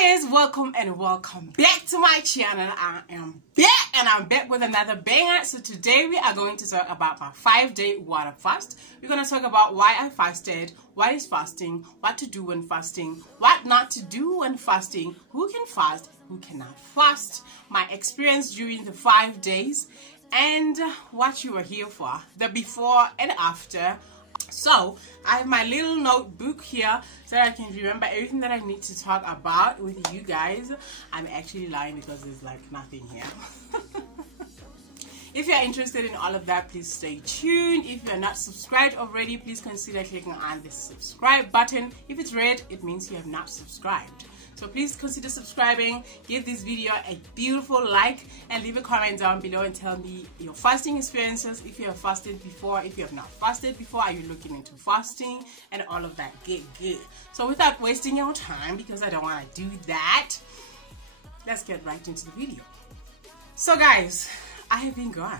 guys, welcome back to my channel. I am back and I'm back with another banger. So today we are going to talk about my 5-day water fast. We're going to talk about why I fasted, what is fasting, what to do when fasting, what not to do when fasting, who can fast, who cannot fast, my experience during the 5 days, and what you are here for, the before and after. So I have my little notebook here so that I can remember everything that I need to talk about with you guys. I'm actually lying because there's like nothing here. If you're interested in all of that, please stay tuned. If you're not subscribed already, please consider clicking on the subscribe button. If it's red, it means you have not subscribed. So please consider subscribing, give this video a beautiful like, and leave a comment down below and tell me your fasting experiences, if you have fasted before, if you have not fasted before, are you looking into fasting, and all of that good. So without wasting your time, because I don't want to do that, let's get right into the video. So guys, I have been gone.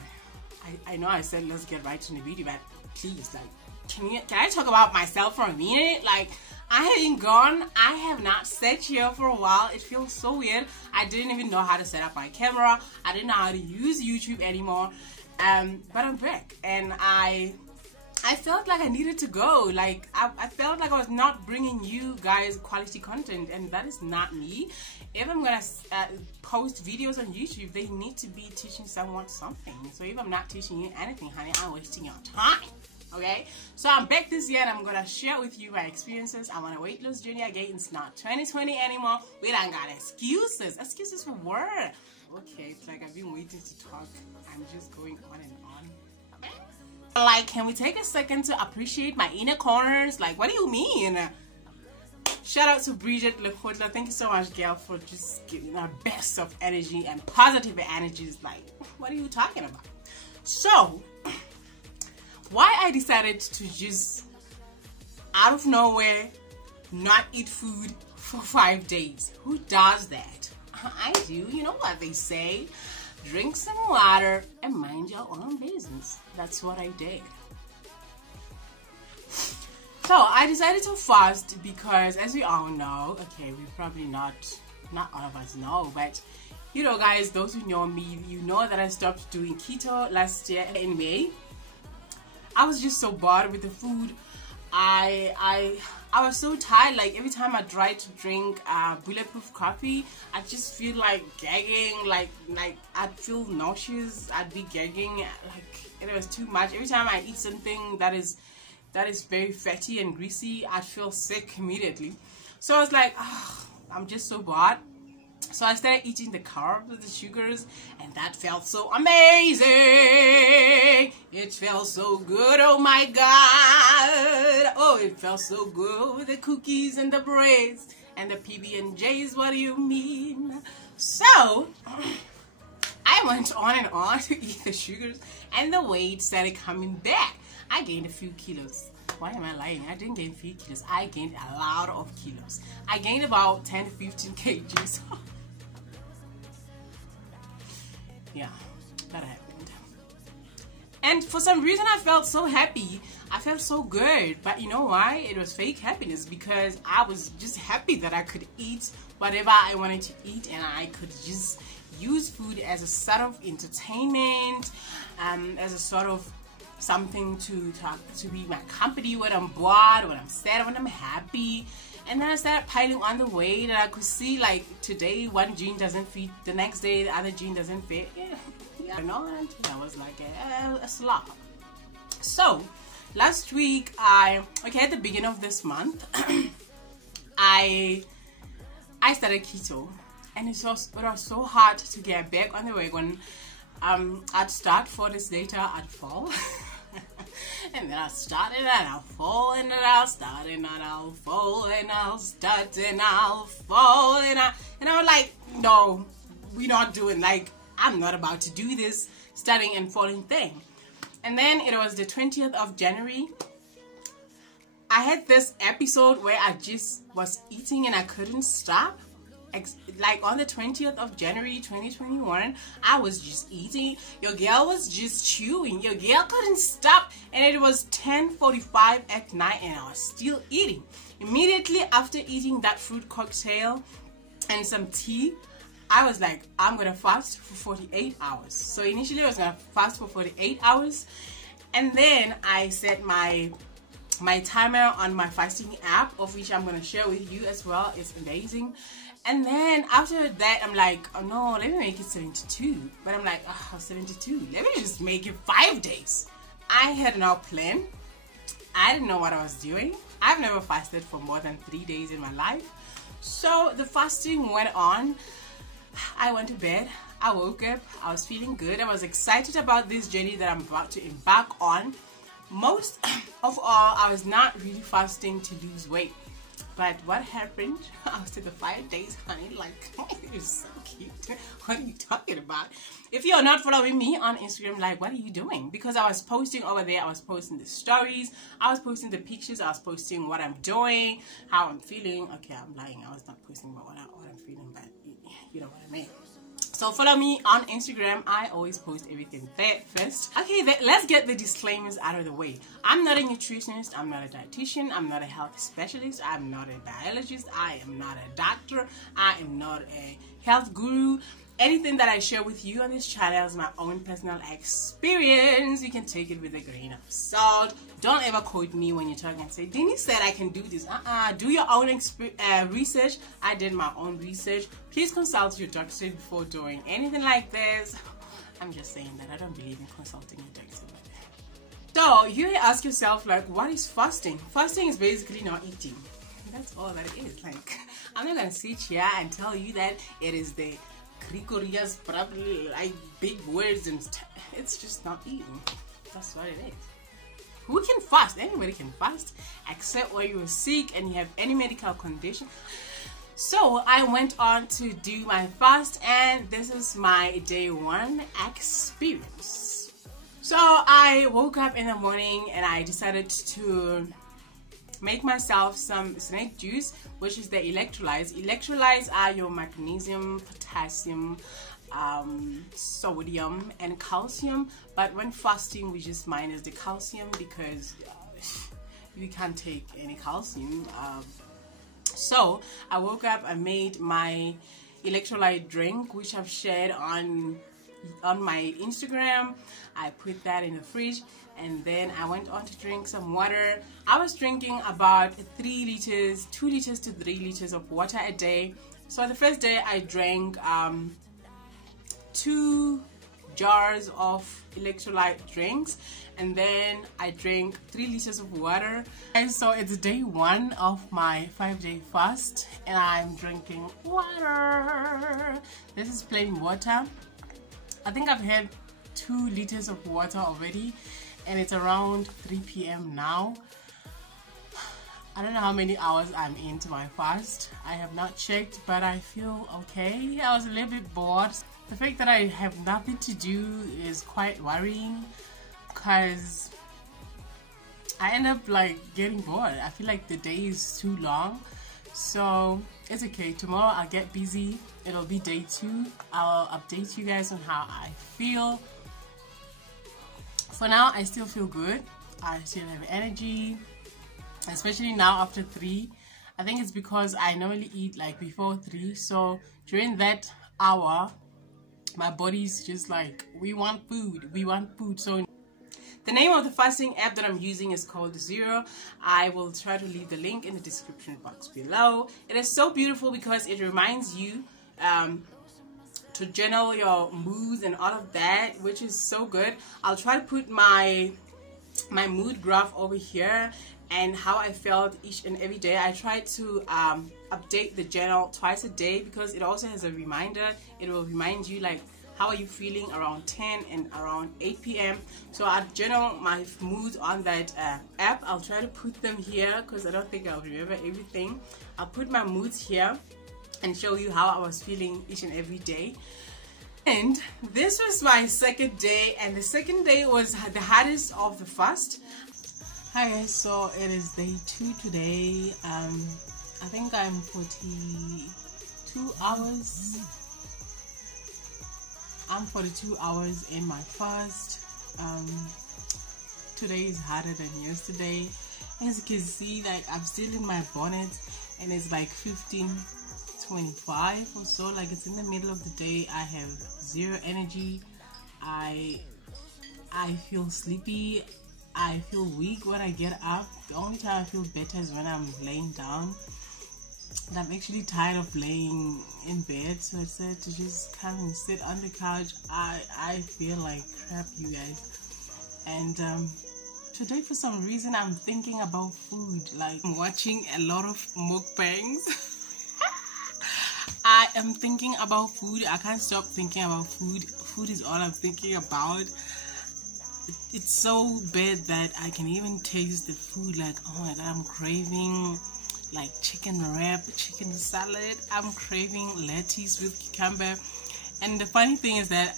I know I said let's get right into the video, but please, like, can I talk about myself for a minute? Like, I have been gone. I have not sat here for a while. It feels so weird. I didn't even know how to set up my camera. I didn't know how to use YouTube anymore. But I'm back, and I felt like I needed to go. Like, I felt like I was not bringing you guys quality content, and that is not me. If I'm gonna post videos on YouTube, they need to be teaching someone something. So if I'm not teaching you anything, honey, I'm wasting your time. Okay, so I'm back this year and I'm gonna share with you my experiences. I'm on a weight loss journey again. It's not 2020 anymore. We don't got excuses. Excuses for what? Okay, it's like I've been waiting to talk. I'm just going on and on. Like, can we take a second to appreciate my inner corners? Like, what do you mean? Shout out to Bridget Lekotla. Thank you so much, girl, for just giving our best of energy and positive energies. Like, what are you talking about? So, why I decided to just out of nowhere not eat food for 5 days. Who does that? I do. You know what they say, drink some water and mind your own business. That's what I did. So I decided to fast because, as we all know, okay, we probably not all of us know, but you know, guys, those who know me, you know that I stopped doing keto last year in May. I was just so bored with the food. I was so tired. Like, every time I tried to drink bulletproof coffee, I just feel like gagging. Like I'd feel nauseous. I'd be gagging. Like, it was too much. Every time I eat something that is very fatty and greasy, I'd feel sick immediately. So I was like, oh, I'm just so bored. So I started eating the carbs, the sugars, and that felt so amazing. It felt so good, oh my God. Oh, it felt so good with the cookies and the breads and the PB&Js, what do you mean? So, I went on and on to eat the sugars, and the weight started coming back. I gained a few kilos. Why am I lying? I didn't gain 3 kilos. I gained a lot of kilos. I gained about 10 to 15 kgs. Yeah, that happened. And for some reason, I felt so happy. I felt so good. But you know why? It was fake happiness, because I was just happy that I could eat whatever I wanted to eat, and I could just use food as a sort of entertainment, as a sort of something to be my company when I'm bored, when I'm sad, when I'm happy. And then I started piling on the weight, and I could see, like, today one jean doesn't fit, the next day the other jean doesn't fit. Yeah. No, until I was like a slob. So last week, at the beginning of this month, I started keto, and it was so hard to get back on the wagon. I'd start 4 days later, I'd fall. And then I started and I'll fall, and then I'll start and I'll fall, and I'll start and I'll fall, and I'm like, no, we're not doing, like, I'm not about to do this starting and falling thing. And then it was the 20th of January. I had this episode where I just was eating and I couldn't stop. Like on the 20th of January 2021, I was just eating. Your girl was just chewing. Your girl couldn't stop, and it was 10:45 at night and I was still eating. Immediately after eating that fruit cocktail, and some tea, I was like, I'm gonna fast for 48 hours. So initially I was gonna fast for 48 hours, and then I set my timer on my fasting app, of which I'm gonna share with you as well. It's amazing. And then after that, I'm like, oh no, let me make it 72. But I'm like, oh, 72, let me just make it 5 days. I had no plan. I didn't know what I was doing. I've never fasted for more than 3 days in my life. So the fasting went on. I went to bed. I woke up. I was feeling good. I was excited about this journey that I'm about to embark on. Most of all, I was not really fasting to lose weight. But what happened after the 5 days, honey? Like, you're so cute. What are you talking about? If you're not following me on Instagram, like, what are you doing? Because I was posting over there. I was posting the stories. I was posting the pictures. I was posting what I'm doing, how I'm feeling. Okay, I'm lying. I was not posting about what I'm feeling, but you know what I mean. So follow me on Instagram. I always post everything there first. Okay, let's get the disclaimers out of the way. I'm not a nutritionist. I'm not a dietitian. I'm not a health specialist. I'm not a biologist. I am not a doctor. I am not a health guru. Anything that I share with you on this channel is my own personal experience. You can take it with a grain of salt. Don't ever quote me when you're talking and say, Dini said I can do this. Do your own research. I did my own research. Please consult your doctor before doing anything like this. I'm just saying that I don't believe in consulting your doctor. So you ask yourself, like, what is fasting? Fasting is basically not eating. That's all that it is. Like, I'm not gonna sit here and tell you that it is the Grigoria's probably like big words, and it's just not eating. That's what it is. Who can fast? Anybody can fast, except when you're sick and you have any medical condition. So I went on to do my fast, and this is my day 1 experience. So I woke up in the morning and I decided to make myself some snake juice, which is the electrolytes. Electrolytes are your magnesium, potassium, sodium, and calcium. But when fasting, we just minus the calcium because we can't take any calcium. So I woke up, I made my electrolyte drink, which I've shared on my Instagram. I put that in the fridge, and then I went on to drink some water. I was drinking about 3 liters, 2 liters to 3 liters of water a day. So the first day I drank 2 jars of electrolyte drinks, and then I drank 3 liters of water. And so it's day 1 of my 5-day fast, and I'm drinking water. This is plain water. I think I've had 2 liters of water already, and it's around 3 p.m. now. I don't know how many hours I'm into my fast. I have not checked, but I feel okay. I was a little bit bored. The fact that I have nothing to do is quite worrying, because I end up like getting bored. I feel like the day is too long. So it's okay. Tomorrow I'll get busy. It'll be day 2. I'll update you guys on how I feel. For now, I still feel good. I still have energy, especially now after 3. I think it's because I normally eat like before 3. So during that hour, my body's just like, we want food. We want food. So the name of the fasting app that I'm using is called Zero. I will try to leave the link in the description box below. It is so beautiful because it reminds you to journal your moods and all of that, which is so good. I'll try to put my mood graph over here and how I felt each and every day. I try to update the journal twice a day because it also has a reminder. It will remind you like, how are you feeling around 10 and around 8 p.m. So I'll journal my moods on that app. I'll try to put them here because I don't think I'll remember everything. I'll put my moods here and show you how I was feeling each and every day. And this was my 2nd day, and the 2nd day was the hardest of the fast. Hi guys, so it is day 2 today. I think I'm 42 hours. I'm 42 hours in my fast. Today is harder than yesterday. As you can see, like I'm still in my bonnet, and it's like 15 to 8:25 or so. Like, it's in the middle of the day. I have zero energy. I feel sleepy. I feel weak when I get up. The only time I feel better is when I'm laying down. And I'm actually tired of laying in bed, so I said to just come and sit on the couch. I feel like crap, you guys. And today, for some reason, I'm thinking about food. Like, I'm watching a lot of mukbangs. I am thinking about food. I can't stop thinking about food. Food is all I'm thinking about. It's so bad that I can even taste the food. Like, oh my god, I'm craving like chicken wrap, chicken salad. I'm craving lettuce with cucumber. And the funny thing is that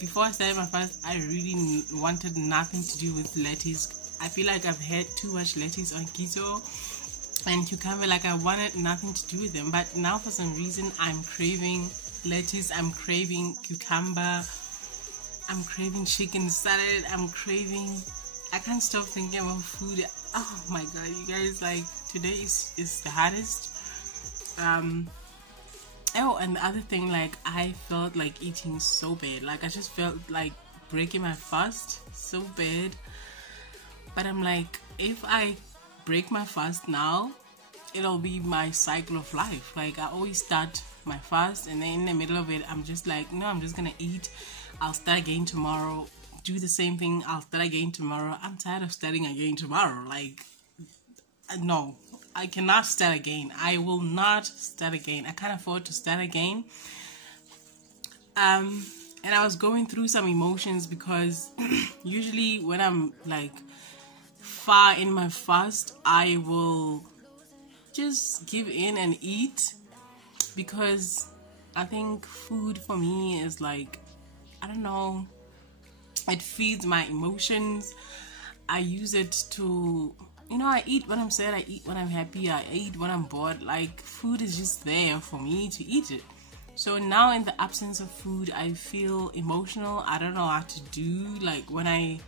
before I started my fast, I really wanted nothing to do with lettuce. I feel like I've had too much lettuce on keto and cucumber. Like, I wanted nothing to do with them. But now for some reason, I'm craving lettuce, I'm craving cucumber, I'm craving chicken salad, I can't stop thinking about food. Oh my god, you guys, like, today is the hardest. Oh, and the other thing, like, I felt like eating so bad. Like, I just felt like breaking my fast so bad. But I'm like, if I break my fast now, it'll be my cycle of life. Like, I always start my fast, and then in the middle of it, I'm just like, no, I'm just gonna eat. I'll start again tomorrow. Do the same thing. I'll start again tomorrow. I'm tired of starting again tomorrow. Like, no, I cannot start again. I will not start again. I can't afford to start again. And I was going through some emotions because usually when I'm like far in my fast, I will just give in and eat, because I think food for me is like, I don't know, it feeds my emotions. I use it to, you know, I eat when I'm sad, I eat when I'm happy, I eat when I'm bored. Like, food is just there for me to eat it. So now, in the absence of food, I feel emotional. I don't know how to do, like, when I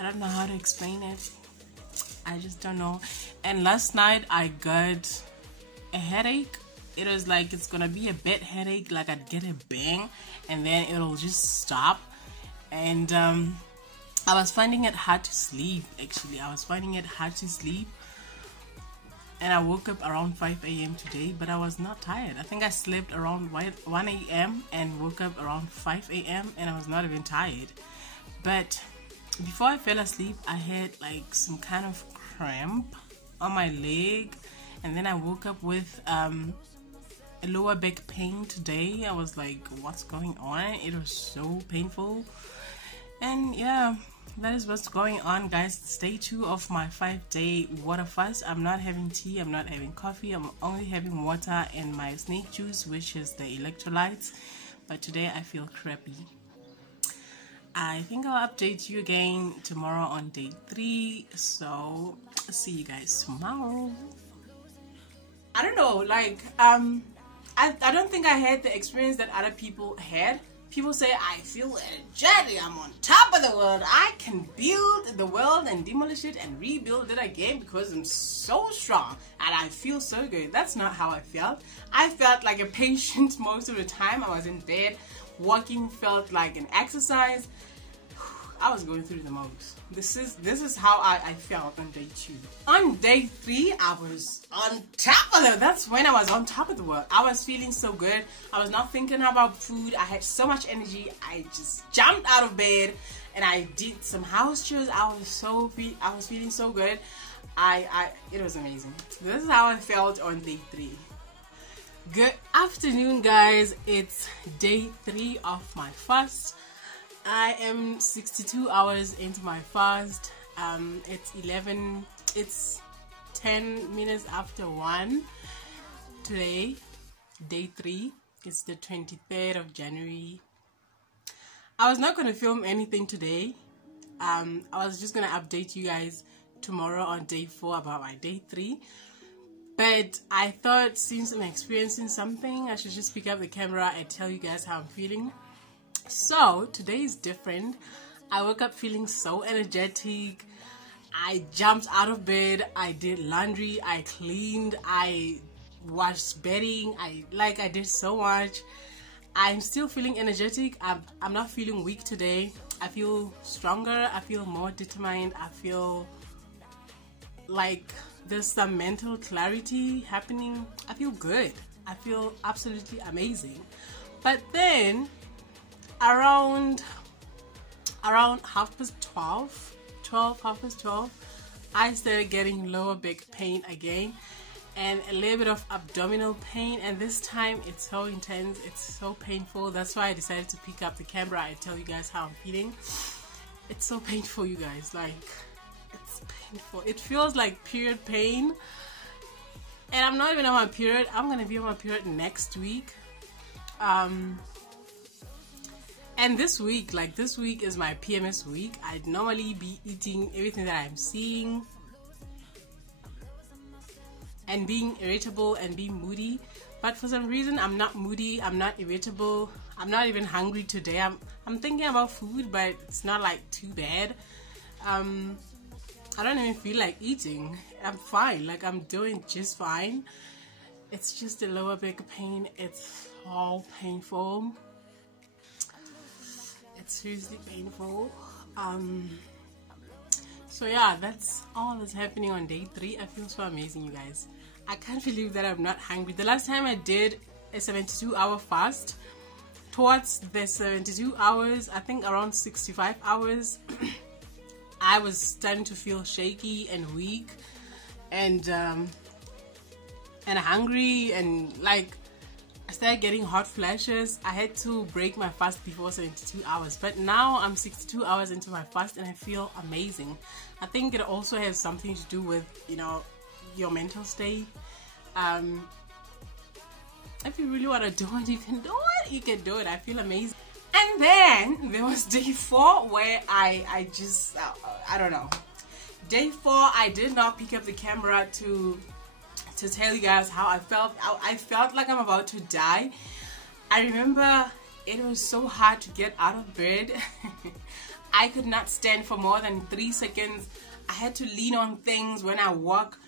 don't know how to explain it. I just don't know. And last night I got a headache. It was like, it's gonna be a bad headache. Like, I'd get a bang and then it'll just stop. And I was finding it hard to sleep. Actually, I was finding it hard to sleep. And I woke up around 5 a.m. today, but I was not tired. I think I slept around 1 a.m. and woke up around 5 a.m. and I was not even tired. But before I fell asleep, I had like some kind of cramp on my leg, and then I woke up with a lower back pain today. I was like, what's going on? It was so painful. And yeah, that is what's going on, guys. It's day 2 of my 5-day water fast. I'm not having tea, I'm not having coffee, I'm only having water and my snake juice, which is the electrolytes. But today I feel crappy. I think I'll update you again tomorrow on day 3. So see you guys tomorrow. I don't know, like I don't think I had the experience that other people had. People say, I feel energetic, I'm on top of the world, I can build the world and demolish it and rebuild it again because I'm so strong and I feel so good. That's not how I felt. I felt like a patient most of the time. I was in bed. Walking felt like an exercise. I was going through the most. This is how I felt on day 2. On day 3, I was on top of it. That's when I was on top of the world. I was feeling so good. I was not thinking about food. I had so much energy. I just jumped out of bed and I did some house chores. I was feeling so good. It was amazing. This is how I felt on day 3. Good afternoon, guys. It's day 3 of my fast. I am 62 hours into my fast. It's 10 minutes after 1 today, day 3. It's the 23rd of January. I was not going to film anything today. I was just going to update you guys tomorrow on day 4 about my day 3. But I thought, since I'm experiencing something, I should just pick up the camera and tell you guys how I'm feeling. So today is different. I woke up feeling so energetic. I jumped out of bed, I did laundry, I cleaned, I watched bedding. I did so much. I'm still feeling energetic. I'm not feeling weak today. I feel stronger. I feel more determined. I feel like there's some mental clarity happening. I feel good. I feel absolutely amazing. But then around 12:30, I started getting lower back pain again and a little bit of abdominal pain, and this time it's so intense, it's so painful. That's why I decided to pick up the camera. I tell you guys how I'm feeling. It's so painful, you guys. Like, it's painful. It feels like period pain, and I'm not even on my period. I'm gonna be on my period next week. And this week is my PMS week. I'd normally be eating everything that I'm seeing and being irritable and being moody, but for some reason I'm not moody, I'm not irritable, I'm not even hungry today. I'm thinking about food, but it's not like too bad. I don't even feel like eating. I'm fine, like I'm doing just fine. It's just a lower back pain. It's all painful. It's seriously painful. So yeah, that's all that's happening on day 3. I feel so amazing, you guys. I can't believe that I'm not hungry. The last time I did a 72-hour fast, towards the 72 hours, I think around 65 hours, I was starting to feel shaky and weak and hungry, and like I started getting hot flashes. I had to break my fast before 72 hours, but now I'm 62 hours into my fast and I feel amazing. I think it also has something to do with, you know, your mental state. If you really want to do it, you can do it. You can do it. I feel amazing. And then there was day 4 where I just I don't know. Day 4, I did not pick up the camera to tell you guys how I felt. I felt like I'm about to die. I remember it was so hard to get out of bed. I could not stand for more than 3 seconds. I had to lean on things when I walk.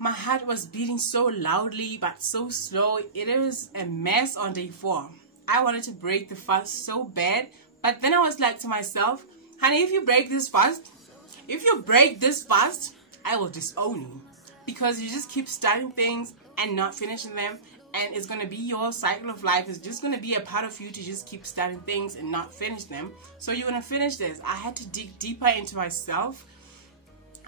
My heart was beating so loudly but so slow. It was a mess on day 4. I wanted to break the fast so bad, but then I was like to myself, honey, if you break this fast, I will disown you. Because you just keep starting things and not finishing them, and it's going to be your cycle of life. It's just going to be a part of you to just keep starting things and not finish them. So you're going to finish this. I had to dig deeper into myself.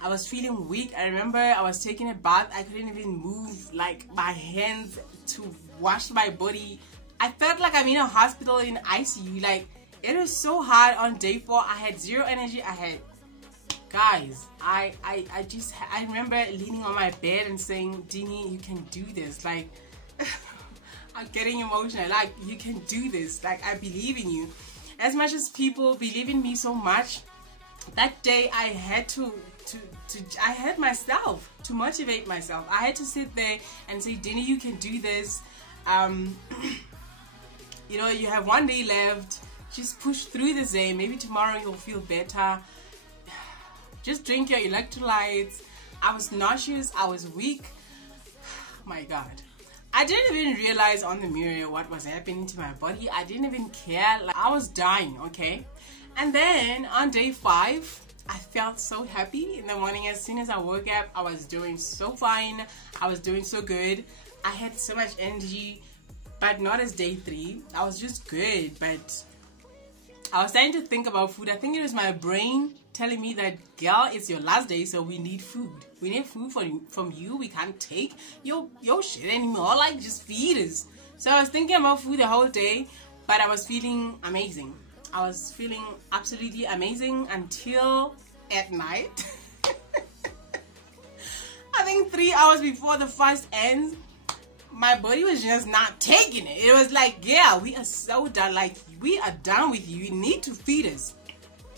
I was feeling weak. I remember I was taking a bath. I couldn't even move like my hands to wash my body. I felt like I'm in a hospital in ICU. Like, it was so hard on day 4. I had zero energy. Guys, I remember leaning on my bed and saying, Dini, you can do this. Like, I'm getting emotional. Like, you can do this. Like, I believe in you. As much as people believe in me so much, that day I had I had myself to motivate myself. I had to sit there and say, Dini, you can do this. You know, you have 1 day left. Just push through this day. Maybe tomorrow you'll feel better. Just drink your electrolytes. I was nauseous. I was weak. My God. I didn't even realize on the mirror what was happening to my body. I didn't even care. Like, I was dying, okay? And then on day 5, I felt so happy in the morning. As soon as I woke up, I was doing so fine. I was doing so good. I had so much energy, but not as day 3. I was just good, but I was starting to think about food. I think it was my brain telling me that, girl, it's your last day, so we need food. We need food from you. We can't take your shit anymore. Like, just feed us. So I was thinking about food the whole day, but I was feeling amazing. I was feeling absolutely amazing until at night. I think 3 hours before the fast ends, my body was just not taking it. It was like, yeah, we are so done. Like, we are done with you. You need to feed us.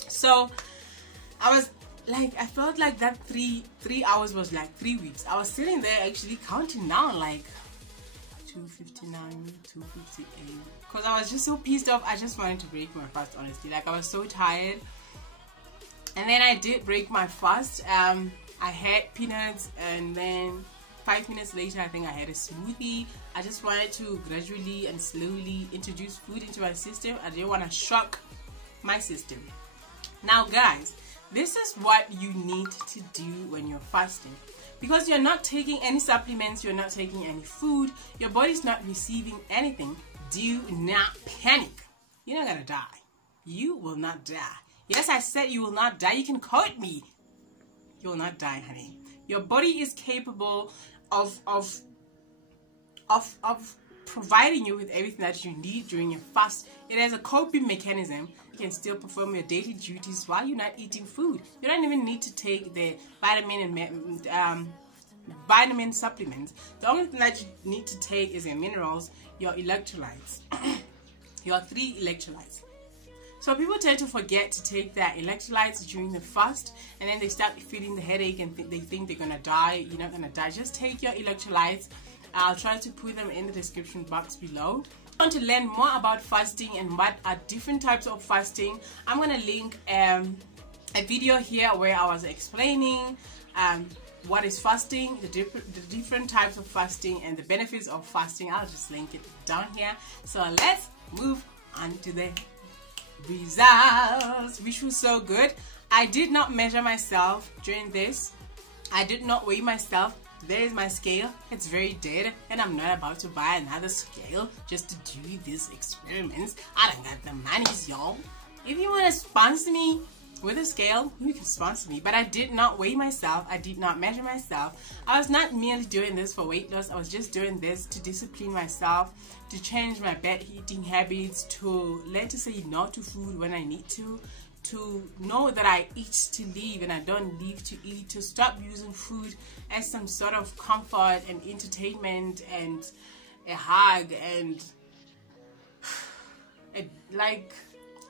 So I was like, I felt like that 3 hours was like 3 weeks. I was sitting there actually counting down, like 2:59, 2:58, because I was just so pissed off. I just wanted to break my fast, honestly. Like, I was so tired. And then I did break my fast. I had peanuts, and then 5 minutes later, I think I had a smoothie. I just wanted to gradually and slowly introduce food into my system. I didn't want to shock my system. Now guys, this is what you need to do when you're fasting. Because you're not taking any supplements, you're not taking any food, your body's not receiving anything, do not panic. You're not gonna die. You will not die. Yes, I said you will not die. You can quote me. You will not die, honey. Your body is capable of providing you with everything that you need during your fast. It has a coping mechanism. You can still perform your daily duties while you're not eating food. You don't even need to take the vitamin supplements. The only thing that you need to take is your minerals, your electrolytes, your 3 electrolytes. So people tend to forget to take their electrolytes during the fast, and then they start feeling the headache and they think they're gonna die. You're not gonna die. Just take your electrolytes. I'll try to put them in the description box below. If you want to learn more about fasting and what are different types of fasting, I'm gonna link a video here where I was explaining what is fasting, the different types of fasting, and the benefits of fasting. I'll just link it down here. So let's move on to the results, which was so good. I did not measure myself during this. I did not weigh myself. There is my scale. It's very dead, and I'm not about to buy another scale just to do these experiments. I don't got the monies, y'all. If you want to sponsor me with a scale, you can sponsor me. But I did not weigh myself. I did not measure myself. I was not merely doing this for weight loss. I was just doing this to discipline myself, to change my bad eating habits, to learn to say no to food when I need to know that I eat to live and I don't live to eat, to stop using food as some sort of comfort and entertainment and a hug and like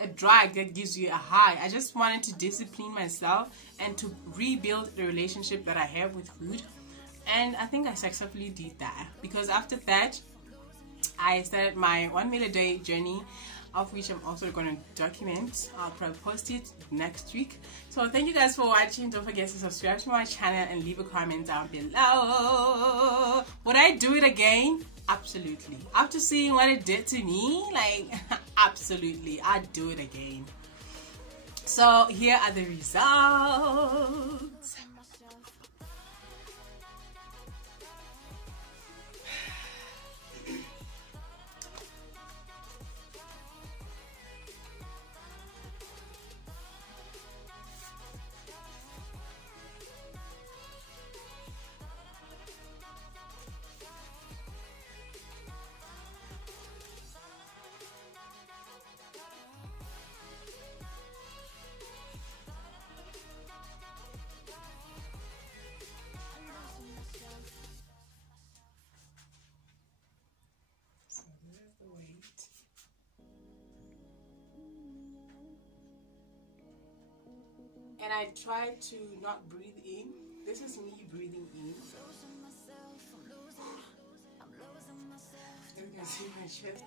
a drug that gives you a high. I just wanted to discipline myself and to rebuild the relationship that I have with food, and I think I successfully did that, because after that I started my 1 meal a day journey, of which I'm also going to document. I'll probably post it next week. So thank you guys for watching. Don't forget to subscribe to my channel and leave a comment down below. Would I do it again? Absolutely. After seeing what it did to me, like, absolutely, I'd do it again. So here are the results. And I try to not breathe in. This is me breathing in. You can see my chest.